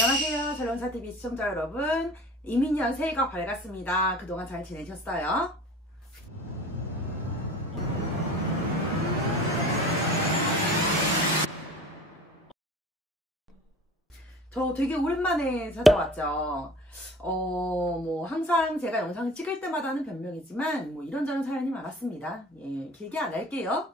안녕하세요. 전론사TV 시청자 여러분. 이민년 새해가 밝았습니다. 그동안 잘 지내셨어요? 저 되게 오랜만에 찾아왔죠. 항상 제가 영상을 찍을 때마다 하는 변명이지만 이런저런 사연이 많았습니다. 길게 안 할게요.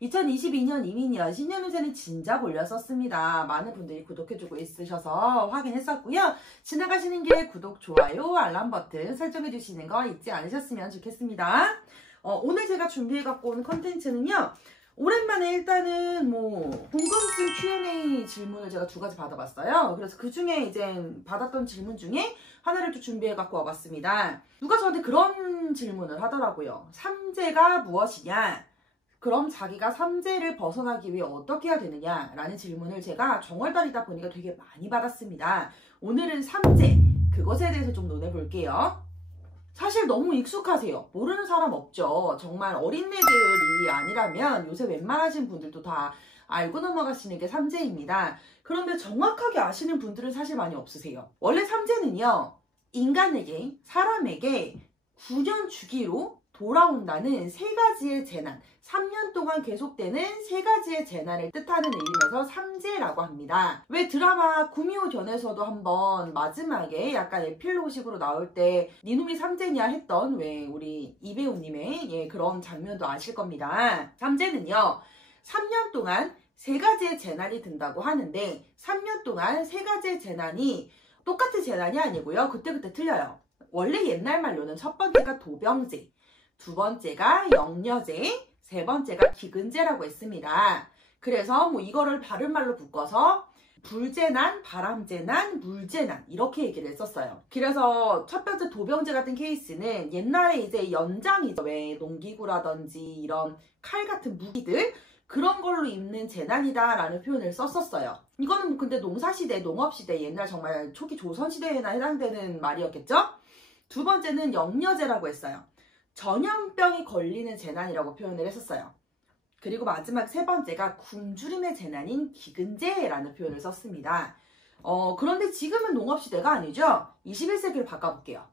2022년 이민년 신년운세는 진짜 몰렸었습니다. 많은 분들이 구독해주고 있으셔서 확인했었고요. 지나가시는 길에 구독, 좋아요, 알람 버튼 설정해주시는 거 잊지 않으셨으면 좋겠습니다. 오늘 제가 준비해갖고 온 컨텐츠는요. 오랜만에 일단은 궁금증 Q&A 질문을 제가 2가지 받아봤어요. 그래서 그 중에 이제 받았던 질문 중에 하나를 또 준비해갖고 와봤습니다. 누가 저한테 그런 질문을 하더라고요. 삼재가 무엇이냐? 그럼 자기가 삼재를 벗어나기 위해 어떻게 해야 되느냐? 라는 질문을 제가 정월달이다 보니까 되게 많이 받았습니다. 오늘은 삼재, 그것에 대해서 좀 논해볼게요. 사실 너무 익숙하세요. 모르는 사람 없죠. 정말 어린애들이 아니라면 요새 웬만하신 분들도 다 알고 넘어가시는 게 삼재입니다. 그런데 정확하게 아시는 분들은 사실 많이 없으세요. 원래 삼재는요, 인간에게, 사람에게 9년 주기로 돌아온다는 3가지의 재난, 3년 동안 계속되는 3가지의 재난을 뜻하는 의미에서 삼재라고 합니다. 왜 드라마 구미호 견에서도 한번 마지막에 약간 에필로그식으로 나올 때 니놈이 삼재냐 했던 왜 우리 이배우님의 그런 장면도 아실 겁니다. 삼재는요, 3년 동안 3가지의 재난이 든다고 하는데 3년 동안 3가지의 재난이 똑같은 재난이 아니고요. 그때그때 틀려요. 원래 옛날 말로는 첫 번째가 도병재, 2번째가 영려재, 3번째가 기근재라고 했습니다. 그래서 이거를 바른말로 묶어서 불재난, 바람재난, 물재난 이렇게 얘기를 했었어요. 그래서 첫 번째 도병재 같은 케이스는 옛날에 이제 연장이죠. 왜 농기구라든지 이런 칼 같은 무기들 그런 걸로 입는 재난이다라는 표현을 썼었어요. 이거는 근데 농사시대, 농업시대, 옛날 정말 초기 조선시대에나 해당되는 말이었겠죠? 2번째는 영려재라고 했어요. 전염병이 걸리는 재난이라고 표현을 했었어요. 그리고 마지막 3번째가 굶주림의 재난인 기근재라는 표현을 썼습니다. 그런데 지금은 농업시대가 아니죠? 21세기를 바꿔볼게요.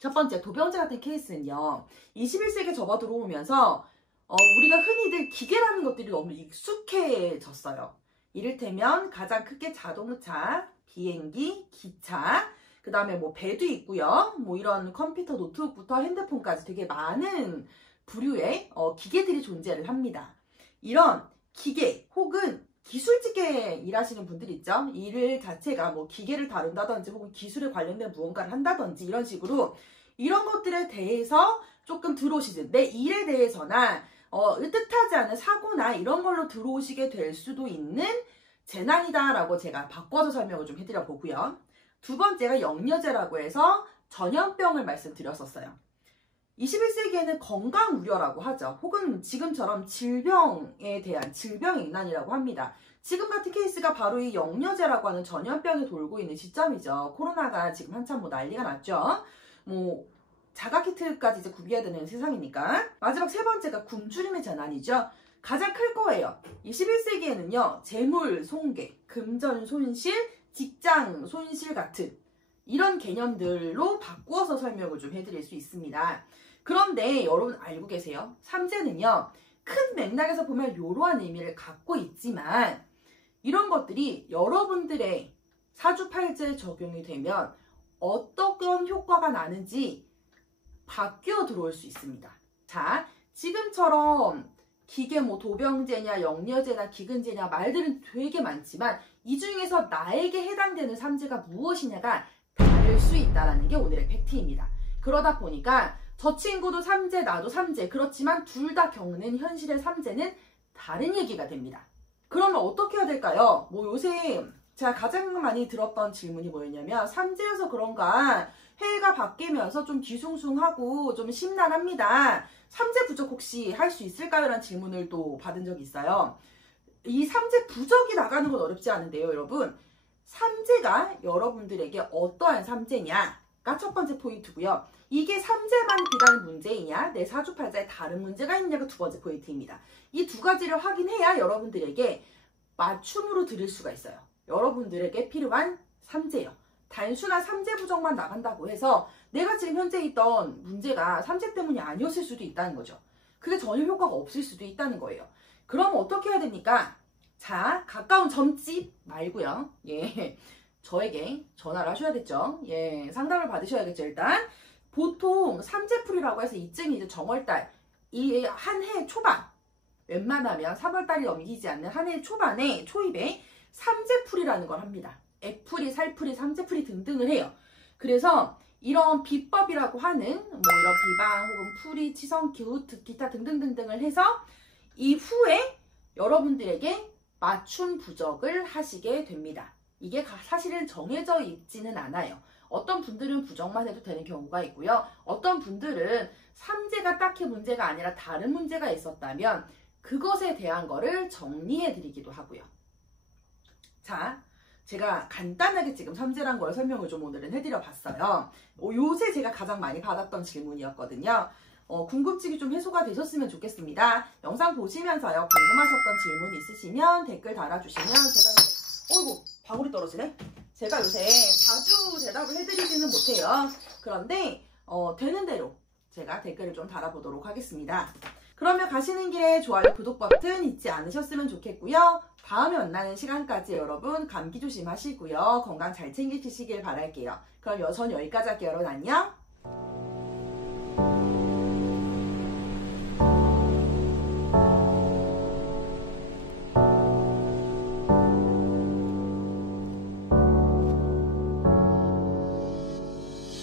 첫 번째 도병재 같은 케이스는요. 21세기에 접어들어오면서 우리가 흔히들 기계라는 것들이 너무 익숙해졌어요. 이를테면 가장 크게 자동차, 비행기, 기차, 그 다음에 배도 있고요. 이런 컴퓨터, 노트북부터 핸드폰까지 되게 많은 부류의 기계들이 존재를 합니다. 이런 기계 혹은 기술직에 일하시는 분들 있죠. 일 자체가 기계를 다룬다든지 혹은 기술에 관련된 무언가를 한다든지 이런 식으로 이런 것들에 대해서 조금 들어오시든 내 일에 대해서나 뜻하지 않은 사고나 이런 걸로 들어오시게 될 수도 있는 재난이다라고 제가 바꿔서 설명을 좀 해드려 보고요. 2번째가 영려재라고 해서 전염병을 말씀드렸었어요. 21세기에는 건강 우려라고 하죠. 혹은 지금처럼 질병에 대한 질병인난이라고 합니다. 지금 같은 케이스가 바로 이 영려재라고 하는 전염병이 돌고 있는 시점이죠. 코로나가 지금 한참 난리가 났죠. 자가키트까지 이제 구비해야 되는 세상이니까. 마지막 3번째가 굶주림의 재난이죠. 가장 클 거예요. 21세기에는요, 재물 손괴, 금전 손실, 직장 손실 같은 이런 개념들로 바꾸어서 설명을 좀 해드릴 수 있습니다. 그런데 여러분 알고 계세요? 삼재는요, 큰 맥락에서 보면 이러한 의미를 갖고 있지만 이런 것들이 여러분들의 사주팔자에 적용이 되면 어떤 효과가 나는지 바뀌어 들어올 수 있습니다. 자, 지금처럼 기계 도병재냐 영려재나 기근재냐 말들은 되게 많지만 이 중에서 나에게 해당되는 삼재가 무엇이냐가 다를 수 있다는 게 오늘의 팩트입니다. 그러다 보니까 저 친구도 삼재, 나도 삼재, 그렇지만 둘 다 겪는 현실의 삼재는 다른 얘기가 됩니다. 그러면 어떻게 해야 될까요? 요새 제가 가장 많이 들었던 질문이 뭐였냐면 삼재여서 그런가 해가 바뀌면서 좀 뒤숭숭하고 좀 심란합니다. 삼재 부적 혹시 할 수 있을까요? 라는 질문을 또 받은 적이 있어요. 이 삼재 부적이 나가는 건 어렵지 않은데요, 여러분. 삼재가 여러분들에게 어떠한 삼재냐가 첫 번째 포인트고요. 이게 삼재만 비단 문제이냐, 내 사주팔자에 다른 문제가 있냐가 2번째 포인트입니다. 이 2가지를 확인해야 여러분들에게 맞춤으로 드릴 수가 있어요. 여러분들에게 필요한 삼재요. 단순한 삼재 부정만 나간다고 해서 내가 지금 현재 있던 문제가 삼재 때문이 아니었을 수도 있다는 거죠. 그게 전혀 효과가 없을 수도 있다는 거예요. 그럼 어떻게 해야 됩니까? 자, 가까운 점집 말고요. 예, 저에게 전화를 하셔야겠죠. 예, 상담을 받으셔야겠죠. 일단 보통 삼재풀이라고 해서 이쯤이 이제 정월달, 이 한 해 초반, 웬만하면 3월달이 넘기지 않는 한 해 초반에 초입에 삼재풀이라는 걸 합니다. 애풀이, 살풀이, 삼재풀이 등등을 해요. 그래서 이런 비법이라고 하는 뭐 이런 비방 혹은 풀이, 치성, 기우, 기타 등등등등을 해서 이후에 여러분들에게 맞춤 부적을 하시게 됩니다. 이게 사실은 정해져 있지는 않아요. 어떤 분들은 부적만 해도 되는 경우가 있고요. 어떤 분들은 삼재가 딱히 문제가 아니라 다른 문제가 있었다면 그것에 대한 거를 정리해 드리기도 하고요. 자, 제가 간단하게 지금 삼재란 걸 설명을 좀 오늘은 해드려 봤어요. 요새 제가 가장 많이 받았던 질문이었거든요. 궁금증이 좀 해소가 되셨으면 좋겠습니다. 영상 보시면서요, 궁금하셨던 질문 있으시면 댓글 달아주시면 제가, 어이구, 방울이 떨어지네? 제가 요새 자주 대답을 해드리지는 못해요. 그런데 되는 대로 제가 댓글을 좀 달아보도록 하겠습니다. 그러면 가시는 길에 좋아요, 구독 버튼 잊지 않으셨으면 좋겠고요. 다음에 만나는 시간까지 여러분 감기 조심하시고요. 건강 잘 챙기시길 바랄게요. 그럼 전 여기까지 할게요. 여러분 안녕.